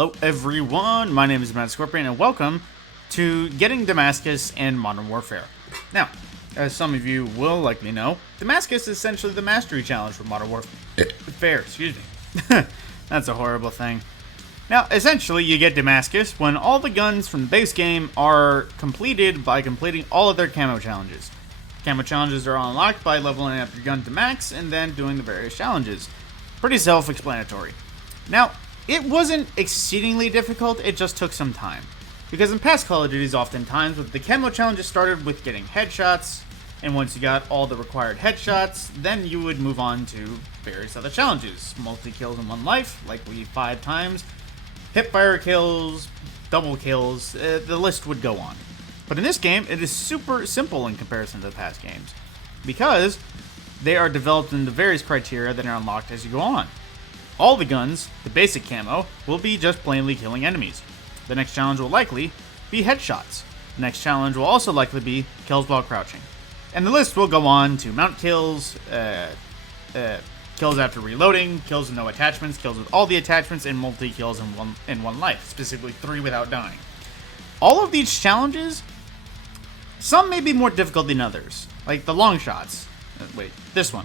Hello everyone, my name is Mad Scorpion and welcome to Getting Damascus in Modern Warfare. Now, as some of you will likely know, Damascus is essentially the mastery challenge for Modern Warfare. Excuse me. That's a horrible thing. Now, essentially, you get Damascus when all the guns from the base game are completed by completing all of their camo challenges. Camo challenges are unlocked by leveling up your gun to max and then doing the various challenges. Pretty self-explanatory. Now, it wasn't exceedingly difficult, it just took some time. Because in past Call of Duties, oftentimes, the camo challenges started with getting headshots, and once you got all the required headshots, then you would move on to various other challenges. Multi-kills in one life, likely 5 times, hipfire kills, double kills, the list would go on. But in this game, it is super simple in comparison to the past games, because they are developed into various criteria that are unlocked as you go on. All the guns, the basic camo, will be just plainly killing enemies. The next challenge will likely be headshots. The next challenge will also likely be kills while crouching. And the list will go on to mount kills, kills after reloading, kills with no attachments, kills with all the attachments, and multi-kills in one life, specifically 3 without dying. All of these challenges, some may be more difficult than others, like the long shots.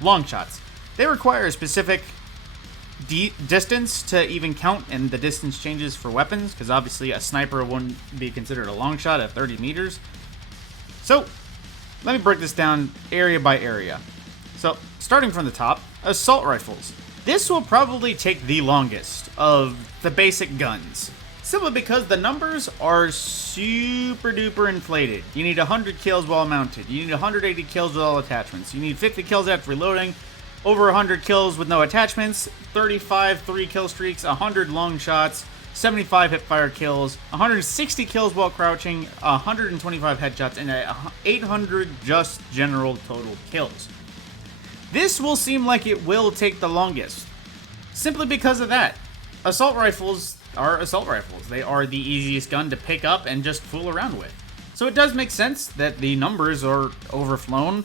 Long shots. They require a specific distance to even count, and the distance changes for weapons, because obviously a sniper wouldn't be considered a long shot at 30 meters. So, let me break this down area by area. So, starting from the top, assault rifles. This will probably take the longest of the basic guns, simply because the numbers are super duper inflated. You need 100 kills while mounted, you need 180 kills with all attachments, you need 50 kills after reloading, over 100 kills with no attachments, 35 3-kill streaks, 100 long shots, 75 hipfire kills, 160 kills while crouching, 125 headshots, and 800 just general total kills. This will seem like it will take the longest, simply because of that. Assault rifles are assault rifles. They are the easiest gun to pick up and just fool around with. So it does make sense that the numbers are overflown,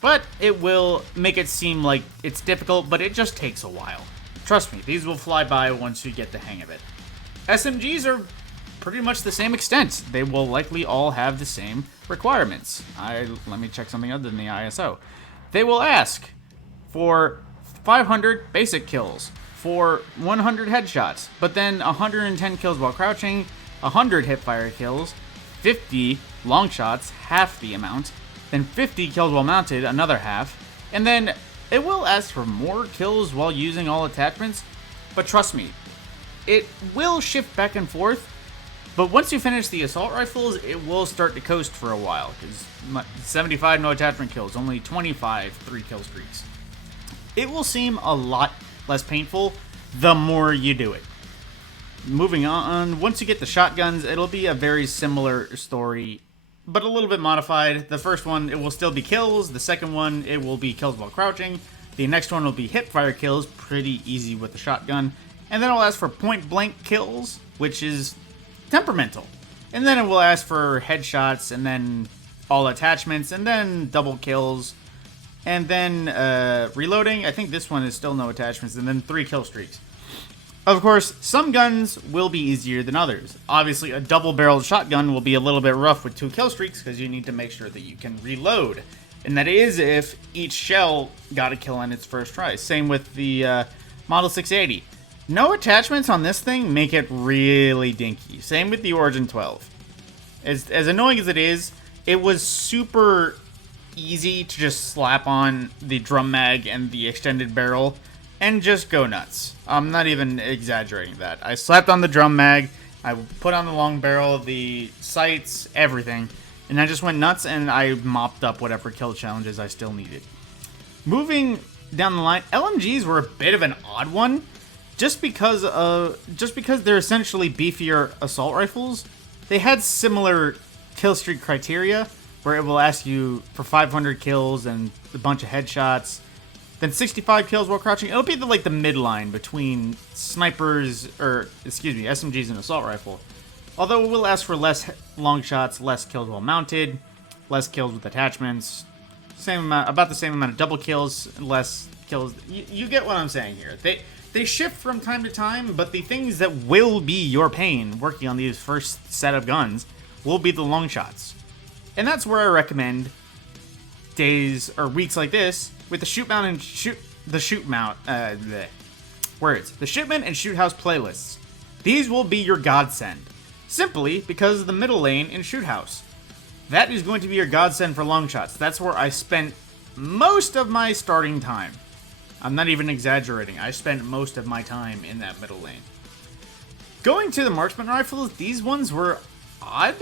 but it will make it seem like it's difficult, but it just takes a while. Trust me, these will fly by once you get the hang of it. SMGs are pretty much the same extent. They will likely all have the same requirements. Let me check something other than the ISO. They will ask for 500 basic kills, for 100 headshots, but then 110 kills while crouching, 100 hipfire kills, 50 long shots, half the amount, then 50 kills while mounted, another half, and then it will ask for more kills while using all attachments, but trust me, it will shift back and forth, but once you finish the assault rifles, it will start to coast for a while, because 75 no attachment kills, only 25 3-kill streaks. It will seem a lot less painful the more you do it. Moving on, once you get the shotguns, it'll be a very similar story, but a little bit modified. The first one, it will still be kills. The second one, it will be kills while crouching. The next one will be hipfire kills, pretty easy with the shotgun. And then it'll ask for point blank kills, which is temperamental. And then it will ask for headshots, and then all attachments, and then double kills. And then reloading, I think this one is still no attachments, and then 3-kill streaks. Of course, some guns will be easier than others. Obviously, a double-barreled shotgun will be a little bit rough with 2 kill streaks because you need to make sure that you can reload. And that is if each shell got a kill on its first try. Same with the Model 680. No attachments on this thing make it really dinky. Same with the Origin 12. As annoying as it is, it was super easy to just slap on the drum mag and the extended barrel and just go nuts. I'm not even exaggerating that. I slapped on the drum mag, I put on the long barrel, the sights, everything, and I just went nuts and I mopped up whatever kill challenges I still needed. Moving down the line, LMGs were a bit of an odd one, just because they're essentially beefier assault rifles. They had similar kill streak criteria, where it will ask you for 500 kills and a bunch of headshots, then 65 kills while crouching. It'll be the midline between SMGs and assault rifle. Although it will ask for less long shots, less kills while mounted, less kills with attachments, about the same amount of double kills, less kills. You get what I'm saying here. They shift from time to time, but the things that will be your pain working on these first set of guns will be the long shots. And that's where I recommend days or weeks like this with the shipment and shoot house playlists. These will be your godsend, simply because of the middle lane in shoot house. That is going to be your godsend for long shots. That's where I spent most of my starting time. I'm not even exaggerating. I spent most of my time in that middle lane. Going to the Marksman Rifles, these ones were odd,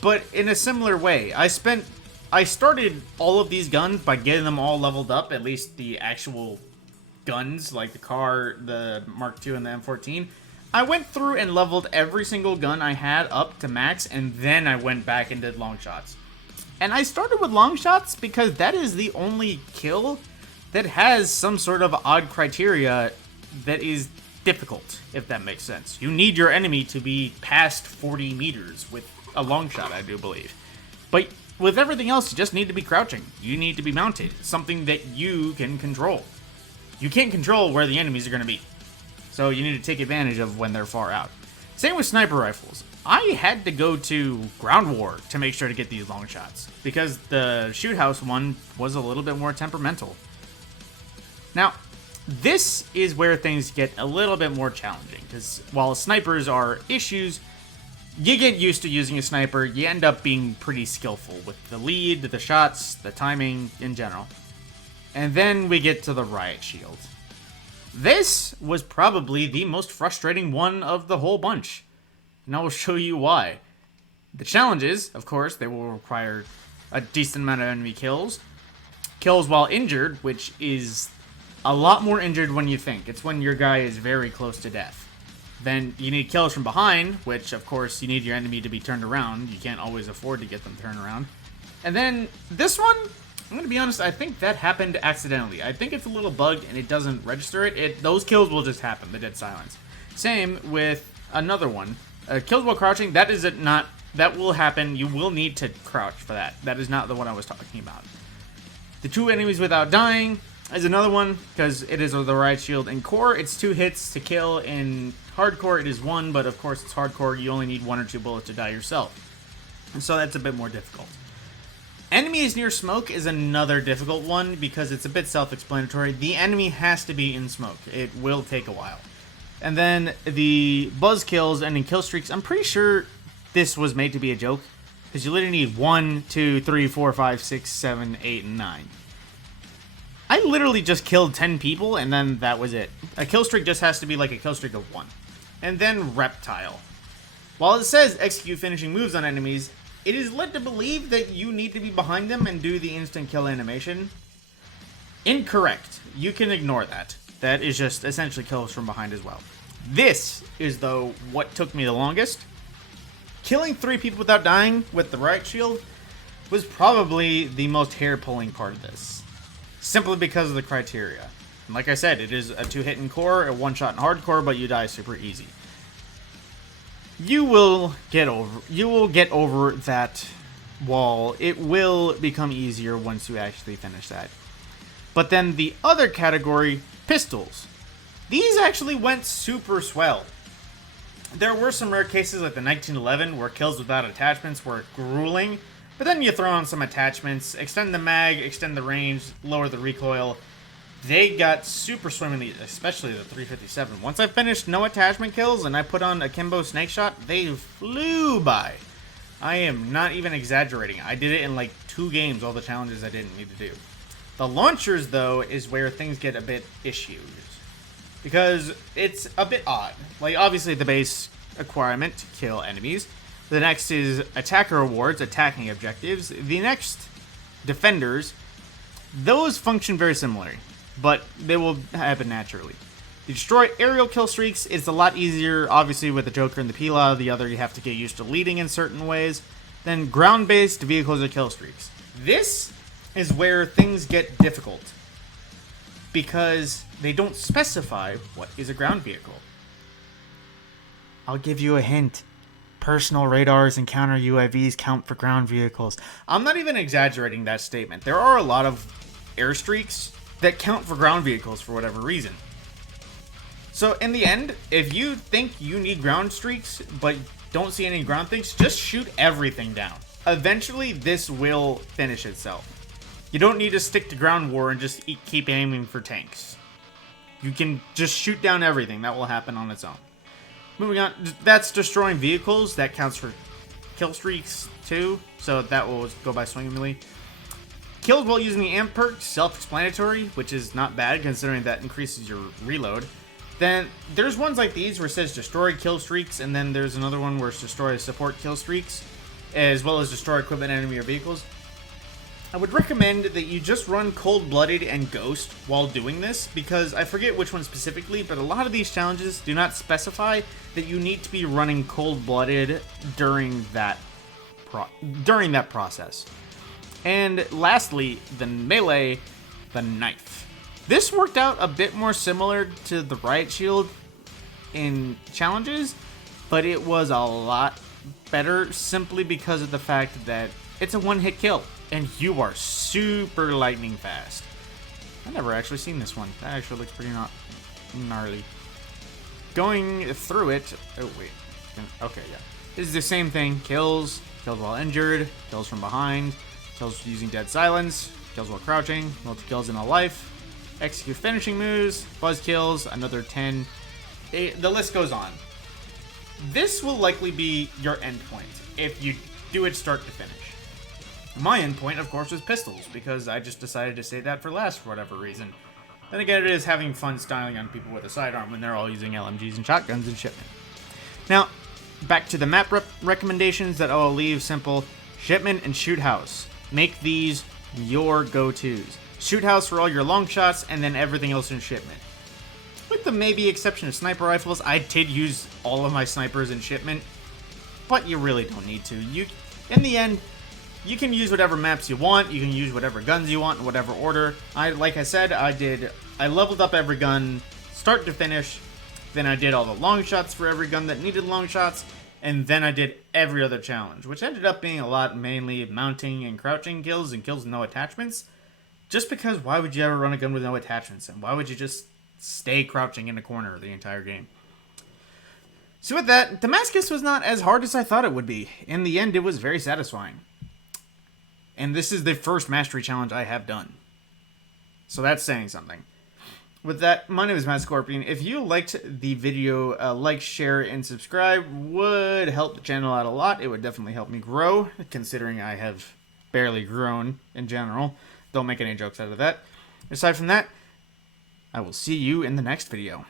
but in a similar way. I started all of these guns by getting them all leveled up, at least the actual guns, like the car, the Mark II, and the M14. I went through and leveled every single gun I had up to max, and then I went back and did long shots. And I started with long shots because that is the only kill that has some sort of odd criteria that is difficult, if that makes sense. You need your enemy to be past 40 meters with a long shot, I do believe. But with everything else, you just need to be crouching. You need to be mounted, something that you can control. You can't control where the enemies are going to be, so you need to take advantage of when they're far out. Same with sniper rifles. I had to go to ground war to make sure to get these long shots, because the shoot house one was a little bit more temperamental. Now, this is where things get a little bit more challenging, because while snipers are issues, you get used to using a sniper, you end up being pretty skillful with the lead, the shots, the timing in general. And then we get to the Riot Shield. This was probably the most frustrating one of the whole bunch, and I will show you why. The challenge is, of course, they will require a decent amount of enemy kills. Kills while injured, which is a lot more injured when you think. It's when your guy is very close to death. Then you need kills from behind, which, of course, you need your enemy to be turned around. You can't always afford to get them turned around. And then this one, I'm going to be honest, I think that happened accidentally. I think it's a little bugged and it doesn't register it. Those kills will just happen, the dead silence. Same with another one. Kills while crouching, that will happen. You will need to crouch for that. That is not the one I was talking about. The two enemies without dying is another one, because it is the Riot Shield. In core, it's 2 hits to kill. In hardcore, it is 1, but of course it's hardcore. You only need 1 or 2 bullets to die yourself. And so that's a bit more difficult. Enemies near smoke is another difficult one, because it's a bit self-explanatory. The enemy has to be in smoke. It will take a while. And then the buzz kills and in kill streaks, I'm pretty sure this was made to be a joke, because you literally need 1, 2, 3, 4, 5, 6, 7, 8, and 9. I literally just killed 10 people, and then that was it. A kill streak just has to be like a kill streak of 1. And then Reptile. While it says execute finishing moves on enemies, it is led to believe that you need to be behind them and do the instant kill animation. Incorrect. You can ignore that. That is just essentially kills from behind as well. This is, though, what took me the longest. Killing 3 people without dying with the Riot Shield was probably the most hair-pulling part of this. Simply because of the criteria. And like I said, it is a 2-hit in core, a 1-shot in hardcore, but you die super easy. You will get over that wall. It will become easier once you actually finish that. But then the other category, pistols. These actually went super swell. There were some rare cases like the 1911 where kills without attachments were grueling, but then you throw on some attachments, extend the mag, extend the range, lower the recoil. They got super swimmingly, especially the 357. Once I finished no attachment kills and I put on Akimbo Snake Shot, they flew by. I am not even exaggerating. I did it in like 2 games, all the challenges I didn't need to do. The launchers, though, is where things get a bit issues, because it's a bit odd. Like, obviously the base requirement to kill enemies. The next is attacker rewards, attacking objectives. The next, defenders. Those function very similarly, but they will happen naturally. The destroy aerial kill streaks is a lot easier, obviously, with the Joker and the Pila. The other, you have to get used to leading in certain ways. Then ground-based vehicles or kill streaks. This is where things get difficult, because they don't specify what is a ground vehicle. I'll give you a hint. Personal radars and counter UAVs count for ground vehicles. I'm not even exaggerating that statement. There are a lot of airstreaks that count for ground vehicles for whatever reason. So in the end, if you think you need ground streaks, but don't see any ground things, just shoot everything down. Eventually, this will finish itself. You don't need to stick to ground war and just keep aiming for tanks. You can just shoot down everything. That will happen on its own. Moving on, that's destroying vehicles. That counts for kill streaks too, so that will go by swinging melee. Killed while using the amp perk, self-explanatory, which is not bad considering that increases your reload. Then there's ones like these where it says destroy kill streaks, and then there's another one where it's destroy support kill streaks, as well as destroy equipment, enemy, or vehicles. I would recommend that you just run Cold-Blooded and Ghost while doing this, because I forget which one specifically, but a lot of these challenges do not specify that you need to be running Cold-Blooded during that process. And lastly, the melee, the knife. This worked out a bit more similar to the Riot Shield in challenges, but it was a lot better simply because of the fact that it's a one-hit kill, and you are super lightning fast. I've never actually seen this one. That actually looks pretty gnarly. Going through it... Oh, wait. Okay, yeah. This is the same thing. Kills while injured, kills from behind, kills using dead silence, kills while crouching, multi-kills in a life, execute finishing moves, buzz kills, another 10. The list goes on. This will likely be your endpoint if you do it start to finish. My endpoint, of course, was pistols, because I just decided to say that for last for whatever reason. Then again, it is having fun styling on people with a sidearm when they're all using LMGs and shotguns in shipment. Now, back to the map recommendations that I'll leave simple. Shipment and Shoot House. Make these your go-tos. Shoot House for all your long shots, and then everything else in shipment. With the maybe exception of sniper rifles, I did use all of my snipers in shipment, but you really don't need to. In the end, you can use whatever maps you want, you can use whatever guns you want in whatever order. Like I said, I leveled up every gun start to finish, then I did all the long shots for every gun that needed long shots, and then I did every other challenge, which ended up being a lot mainly mounting and crouching kills and kills with no attachments. Just because why would you ever run a gun with no attachments, and why would you just stay crouching in a corner the entire game? So with that, Damascus was not as hard as I thought it would be. In the end, it was very satisfying. And this is the first mastery challenge I have done. So that's saying something. With that, my name is Matt Scorpion. If you liked the video, like, share, and subscribe would help the channel out a lot. It would definitely help me grow, considering I have barely grown in general. Don't make any jokes out of that. Aside from that, I will see you in the next video.